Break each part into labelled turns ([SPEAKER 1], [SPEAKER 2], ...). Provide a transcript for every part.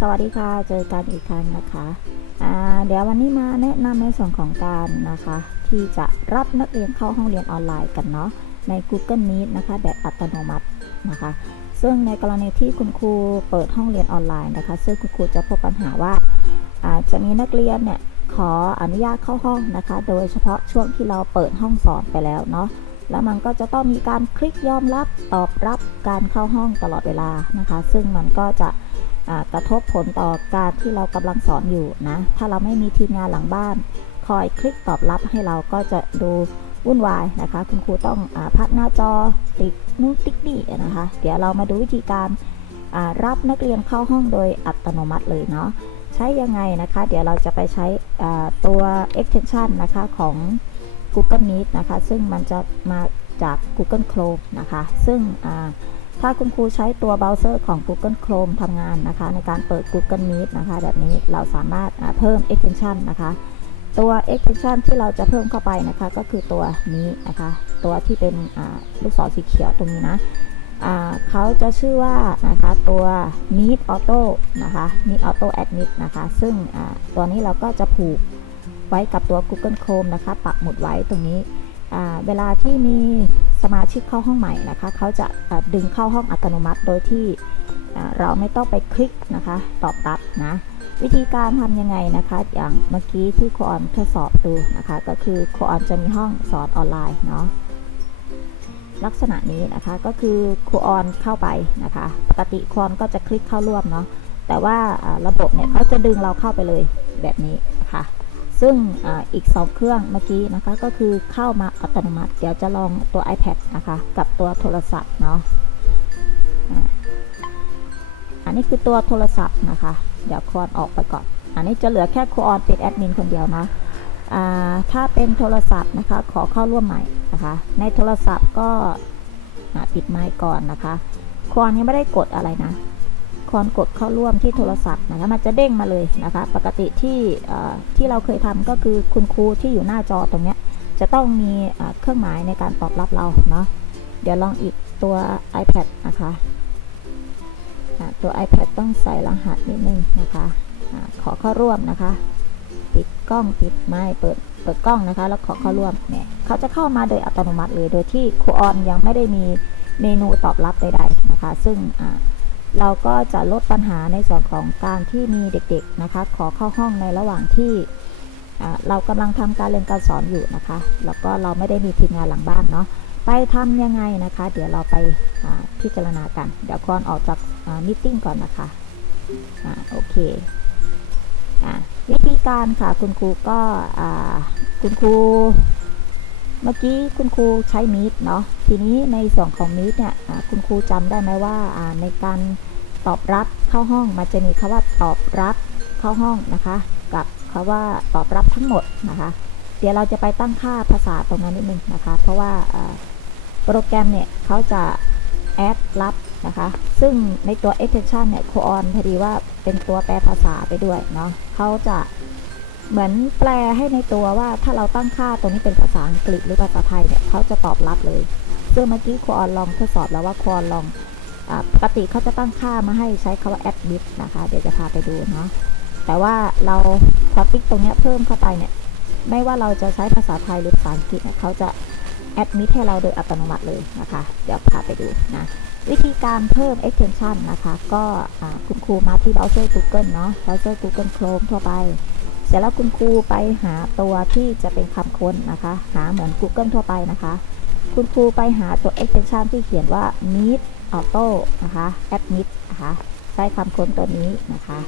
[SPEAKER 1] สวัสดีค่ะเจอกันอีกครั้งนะคะเดี๋ยววันนี้มาแนะนำในส่วนของการนะคะ ที่จะรับนักเรียนเข้าห้องเรียนออนไลน์กันเนาะใน Google Meet นะคะ แบบอัตโนมัตินะคะ ซึ่งในกรณีที่คุณครูเปิดห้องเรียนออนไลน์นะคะ ซึ่งคุณครูจะพบปัญหาว่าอาจจะมีนักเรียนเนี่ยขออนุญาตเข้าห้องนะคะ โดยเฉพาะช่วงที่เราเปิดห้องสอนไปแล้วเนาะแล้วมันก็จะต้องมีการคลิกยอมรับตอบรับการเข้าห้องตลอดเวลานะคะ ซึ่งมันก็จะ กระทบผลต่อการที่เรากำลังสอนอยู่นะ ถ้าเราไม่มีทีมงานหลังบ้าน คอยคลิกตอบรับให้เราก็จะดูวุ่นวายนะคะ คุณครูต้องอพักหน้าจอติ๊กนู้นติ๊กนี่นะคะ เดี๋ยวเรามาดูวิธีการรับนักเรียนเข้าห้องโดยอัตโนมัติเลยเนาะใช้ยังไงนะคะ เดี๋ยวเราจะไปใช้ตัว extension นะคะของ Google Meet นะคะ ซึ่งมันจะมาจาก Google Chrome นะคะ ซึ่งอ ถ้าคุณครูใช้ตัวเบราว์เซอร์ของ Google Chrome ทำงานนะคะ ในการเปิด Google Meet นะคะ แบบนี้เราสามารถเพิ่ม extension นะคะ ตัว extension ที่เราจะเพิ่มเข้าไปนะคะ ก็คือตัวนี้นะคะ ตัวที่เป็นลูกศรสีเขียวตรงนี้นะเขาจะชื่อว่านะคะตัว Meet Auto นะคะ Meet Auto Admit นะคะ ซึ่งตัวนี้เราก็จะผูกไว้กับตัว Google Chrome นะคะ ปักหมุดไว้ตรงนี้ เวลาที่มีสมาชิกเข้าห้องใหม่นะคะเขาจะดึงเข้าห้องอัตโนมัติ โดยที่เราไม่ต้องไปคลิกนะคะ ตอบรับนะวิธีการทำยังไงนะคะ อย่างเมื่อกี้ที่ครูออนทดสอบดูนะคะ ก็คือครูออนจะมีห้องสอนออนไลน์เนาะลักษณะนี้นะคะก็คือครูออนเข้าไปนะคะ ปกติครูออนก็จะคลิกเข้าร่วมเนาะแต่ว่าระบบเนี่ยเขาจะดึงเราเข้าไปเลยแบบนี้ ซึ่งออีก 2 เครื่องเมื่อกี้นะคะ ก็คือเข้ามาอัตโนมัติ เดี๋ยวจะลองตัว iPad นะคะ กับตัวโทรศัพท์เนาะอันนี้คือตัวโทรศัพท์นะคะ เดี๋ยวคอนออกไปก่อน อันนี้จะเหลือแค่คอนเป็นแอดมินคนเดียวนะถ้าเป็นโทรศัพท์นะคะ ขอเข้าร่วมใหม่นะคะ ในโทรศัพท์ก็ปิดไมค์ก่อนนะคะคอนยังไม่ได้กดอะไรนะ คอนกดเข้าร่วมที่โทรศัพท์นะคะมันจะเด้งมาเลยนะคะ ปกติที่ที่เราเคยทำก็คือคุณครูที่อยู่หน้าจอตรงเนี้ยจะต้องมีเอ่อเครื่องหมายในการตอบรับเราเนาะเดี๋ยวลองอีกตัว iPad นะคะตัว iPad ต้องใส่รหัสนิดนึงนะคะอะขอเข้าร่วมนะคะ ปิดกล้องปิดไม้เปิดเปิดกล้องนะคะ แล้วขอเข้าร่วมเนี่ยเขาจะเข้ามาโดยอัตโนมัติเลยโดยที่ครูออนยังไม่ได้มีเมนูตอบรับใดๆนะคะ ซึ่งอ เราก็จะลดปัญหาในส่วนของการที่มีเด็กๆนะคะ ขอเข้าห้องในระหว่างที่เรากำลังทำการเรียนการสอนอยู่นะคะ แล้วก็เราไม่ได้มีทีมงานหลังบ้านเนาะไปทำยังไงนะคะ เดี๋ยวเราไปพิจารณากัน เดี๋ยวก่อนออกจากมิ팅ก่อนนะคะอ่าโอเคอวิธีการค่ะคุณครูก็คุณครู เมื่อกี้คุณครูใช้มีดเนาะทีนี้ในส่วนของมีดเนี่ยคุณครูจำได้ไหมว่าในการตอบรับเข้าห้องมันจะมีคำว่าตอบรับเข้าห้องนะคะ กับคำว่าตอบรับทั้งหมดนะคะ เดี๋ยวเราจะไปตั้งค่าภาษาตรงนั้นนิดนึงนะคะ เพราะว่าโปรแกรมเนี่ยเขาจะแอดรับนะคะ ซึ่งในตัว extension เนี่ยครูออนพอดีว่าเป็นตัวแปลภาษาไปด้วยเนาะเขาจะ เหมือนแปลให้ในตัวว่าถ้าเราตั้งค่าตรงนี้เป็นภาษาอังกฤษหรือภาษาไทยเนี่ยเขาจะตอบรับเลยซึ่งเมื่อกี้ครูออนลองทดสอบแล้วว่าครูออนลองปกติเขาจะตั้งค่ามาให้ใช้คำว่า admit นะคะ เดี๋ยวจะพาไปดูเนาะแต่ว่าเราพอติ๊กตรงนี้เพิ่มเข้าไปเนี่ย ไม่ว่าเราจะใช้ภาษาไทยหรือภาษาอังกฤษเนี่ยเขาจะ admit ให้เราโดยอัตโนมัติเลยนะคะ เดี๋ยวพาไปดูนะวิธีการเพิ่ม extension นะคะ ก็คุณครูมาที่เบราว์เซอร์ Google เนาะเบราว์เซอร์ Google Chrome ทั่วไป เสร็จแล้วคุณครูไปหาตัวที่จะเป็นคำค้นนะคะ หาเหมือน Google ทั่วไปนะคะ คุณครูไปหาตัว extension ที่เขียนว่า Meet Auto นะคะ Admit นะคะใช้คำค้นตัวนี้นะคะ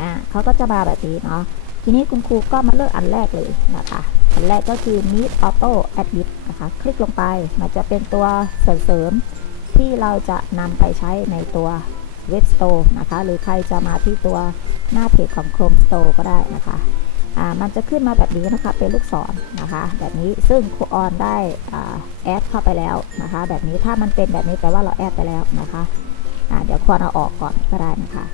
[SPEAKER 1] อ่าเขาก็จะมาแบบนี้เนาะทีนี้คุณครูก็มาเลือกอันแรกเลยนะคะอันแรกก็คือ Meet Auto Admit นะคะ คลิกลงไปมันจะเป็นตัวเสริมที่เราจะนำไปใช้ในตัว เว็บ Store นะคะ หรือใครจะมาที่ตัวหน้าเพจของ Chrome Store ก็ได้นะคะอ่ามันจะขึ้นมาแบบนี้นะคะ เป็นลูกศรนะคะ แบบนี้ซึ่งครูออนได้อ่าแอดเข้าไปแล้วนะคะ แบบนี้ถ้ามันเป็นแบบนี้แปลว่าเราแอดไปแล้วนะคะอ่าเดี๋ยวควรเอาออกก่อนก็ได้นะคะ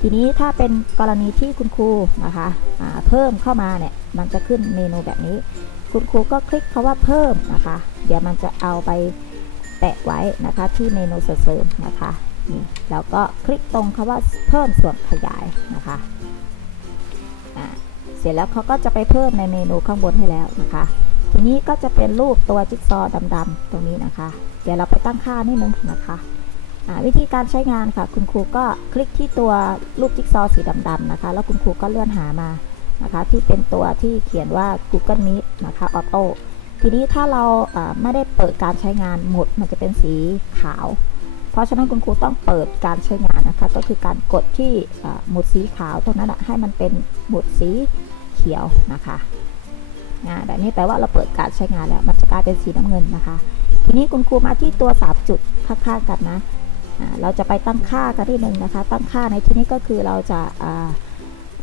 [SPEAKER 1] ทีนี้ถ้าเป็นกรณีที่คุณครูนะคะอ่าเพิ่มเข้ามาเนี่ย มันจะขึ้นเมนูแบบนี้ คุณครูก็คลิกคาว่าเพิ่มนะคะ เดี๋ยวมันจะเอาไปแปะไว้นะคะที่เมนูเสริมนะคะ นี่แล้วก็คลิกตรงคำว่าเพิ่มส่วนขยายนะคะเสร็จแล้วเขาก็จะไปเพิ่มในเมนูข้างบนให้แล้วนะคะ ทีนี้ก็จะเป็นรูปตัวจิ๊กซอว์ดำๆตรงนี้นะคะ เดี๋ยวเราไปตั้งค่านิดนึงนะคะวิธีการใช้งานค่ะ คุณครูก็คลิกที่ตัวรูปจิ๊กซอว์สีดำๆนะคะ แล้วคุณครูก็เลื่อนหามานะคะ ที่เป็นตัวที่เขียนว่า Google Meet นะคะออโต้ทีนี้ถ้าเราไม่ได้เปิดการใช้งานหมดมันจะเป็นสีขาว เพราะฉะนั้นคุณครูต้องเปิดการใช้งานนะคะ ก็คือการกดที่หมุดสีขาวตรงนั้นให้มันเป็นหมุดสีเขียวนะคะแบบนี้แปลว่าเราเปิดการใช้งานแล้วมันจะกลายเป็นสีน้ำเงินนะคะ ทีนี้คุณครูมาที่ตัวสามจุดข้างๆกันนะเราจะไปตั้งค่ากันที่หนึ่งนะคะ ตั้งค่าในที่นี้ก็คือเราจะอ่า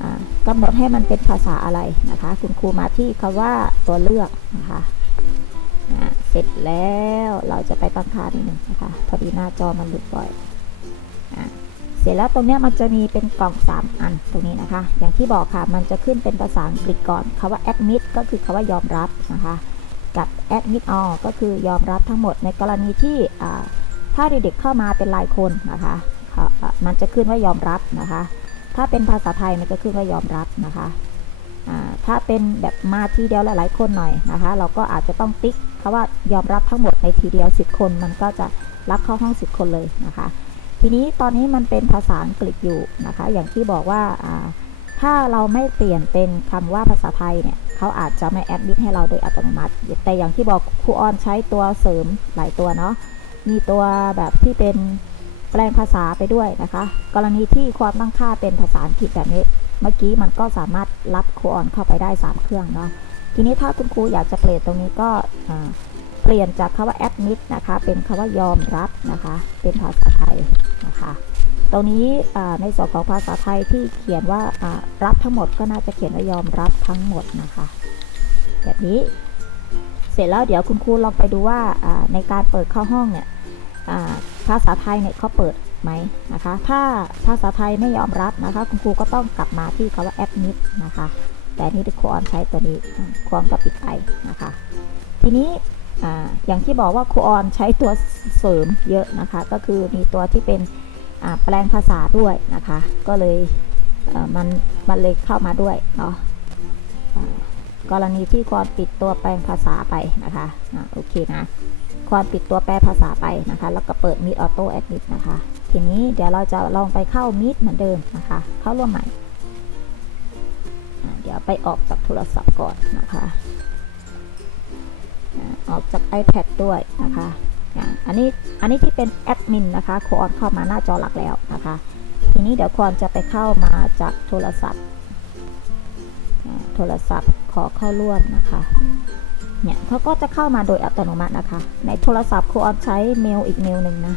[SPEAKER 1] อ่ากำหนดให้มันเป็นภาษาอะไรนะคะ คุณครูมาที่คำว่าตัวเลือกนะคะ เสร็จแล้วเราจะไปตั้งค่านิดนึงนะคะพอดีหน้าจอมันหลุดบ่อยเสร็จแล้วตรงเนี้ยมันจะมีเป็นกล่อง 3 อันตรงนี้นะคะ อย่างที่บอกค่ะมันจะขึ้นเป็นภาษาอังกฤษก่อนคำว่า admit ก็คือคำว่ายอมรับนะคะ กับ admit all ก็คือยอมรับทั้งหมดในกรณีที่ถ้าเด็กๆเข้ามาเป็นรายคนนะคะมันจะขึ้นว่ายอมรับนะคะ ถ้าเป็นภาษาไทยมันจะขึ้นว่ายอมรับนะคะถ้าเป็นแบบมาทีเดียวหลายๆคนหน่อยนะคะ เราก็อาจจะต้องติ๊ก คำว่ายอมรับทั้งหมดในทีเดียว 10 คนมันก็จะรับเข้าห้อง 10 คนเลยนะคะ ทีนี้ตอนนี้มันเป็นภาษาอังกฤษอยู่นะคะ อย่างที่บอกว่าถ้าเราไม่เปลี่ยนเป็นคำว่าภาษาไทยเนี่ยเขาอาจจะไม่แอดมิดให้เราโดยอัตโนมัติ แต่อย่างที่บอกครูออนใช้ตัวเสริมหลายตัวเนาะมีตัวแบบที่เป็นแปลงภาษาไปด้วยนะคะ กรณีที่ความตั้งค่าเป็นภาษาอังกฤษแบบนี้ เมื่อกี้มันก็สามารถรับครูออนเข้าไปได้ 3 เครื่องเนาะทีนี้ถ้าคุณครูอยากจะเปลี่ยนตรงนี้ก็ เปลี่ยนจากคำว่า admit นะคะ เป็นคำว่ายอมรับนะคะ เป็นภาษาไทยนะคะ ตรงนี้ในส่วนของภาษาไทยที่เขียนว่ารับทั้งหมดก็น่าจะเขียนว่ายอมรับทั้งหมดนะคะ แบบนี้ เสร็จแล้วเดี๋ยวคุณครูลองไปดูว่าในการเปิดเข้าห้องเนี่ยภาษาไทยเนี่ยเขาเปิดไหมนะคะ ถ้าภาษาไทยไม่ยอมรับนะคะ คุณครูก็ต้องกลับมาที่คำว่า admit นะคะ แต่อันนี่ครูออนใช้ตัวนี้ครูออนก็ปิดไปนะคะ ทีนี้อย่างที่บอกว่าครูออนใช้ตัวเสริมเยอะนะคะ ก็คือมีตัวที่เป็นแปลงภาษาด้วยนะคะ ก็เลยมันมันเลยเข้ามาด้วยเนาะกรณีที่ควรปิดตัวแปลงภาษาไปนะคะอ่าโอเคนะควรปิดตัวแปลภาษาไปนะคะ แล้วก็เปิด Meet Auto Edit นะคะ ทีนี้เดี๋ยวเราจะลองไปเข้า Meet เหมือนเดิมนะคะ เข้าร่วมใหม่ เดี๋ยวไปออกจากโทรศัพท์ก่อนนะคะ ออกจาก iPad ด้วยนะคะอันนี้อันนี้ที่เป็นแอดมินนะคะโคออนเข้ามาหน้าจอหลักแล้วนะคะ ทีนี้เดี๋ยวคอนจะไปเข้ามาจากโทรศัพท์ โทรศัพท์ขอเข้าร่วมนะคะเนี่ยเขาก็จะเข้ามาโดยอัตโนมัตินะคะ ในโทรศัพท์โคออนใช้เมลอีกเมลหนึ่งนะ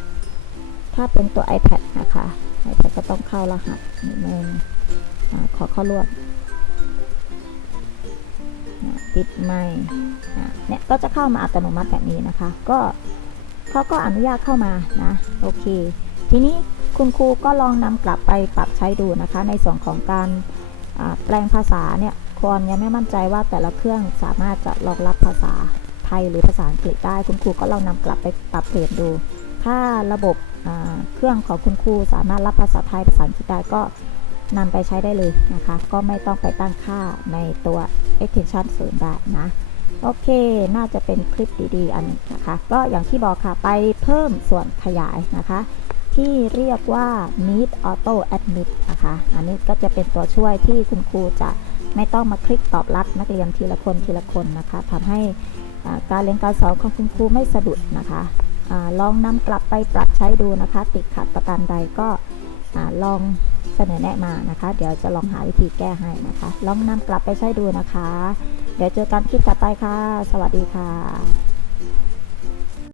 [SPEAKER 1] ถ้าเป็นตัว iPad นะคะ iPad ก็ต้องเข้ารหัสนิดนึงขอเข้าร่วม ปิดไม่เนี่ยก็จะเข้ามาอัตโนมัติแบบนี้นะคะ ก็เขาก็อนุญาตเข้ามานะโอเค ทีนี้คุณครูก็ลองนำกลับไปปรับใช้ดูนะคะ ในส่วนของการแปลงภาษาเนี่ยคอนยังไม่มั่นใจว่าแต่ละเครื่องสามารถจะรองรับภาษาไทยหรือภาษาอังกฤษได้ คุณครูก็ลองนำกลับไปปรับเปลี่ยนดู ถ้าระบบเครื่องของคุณครูสามารถรับภาษาไทยภาษาอังกฤษได้ก็นำไปใช้ได้เลยนะคะ ก็ไม่ต้องไปตั้งค่าในตัว extension เสริมได้นะ โอเค น่าจะเป็นคลิปดีๆ อันนึงนะคะ ก็อย่างที่บอกค่ะ ไปเพิ่มส่วนขยายนะคะ ที่เรียกว่า Meet Auto Admit นะคะ อันนี้ก็จะเป็นตัวช่วยที่คุณครูจะไม่ต้องมาคลิกตอบรับนักเรียนทีละคนทีละคนนะคะทำให้การเรียนการสอนของคุณครูไม่สะดุดนะคะอลองนำกลับไปปรับใช้ดูนะคะ ติดขัดประการใดก็อลอง สนอแนะมานะคะ เดี๋ยวจะลองหาวิธีแก้ให้นะคะ ลองนำกลับไปใช้ดูนะคะ เดี๋ยวเจอกันคลิปต่อไปค่ะ สวัสดีค่ะ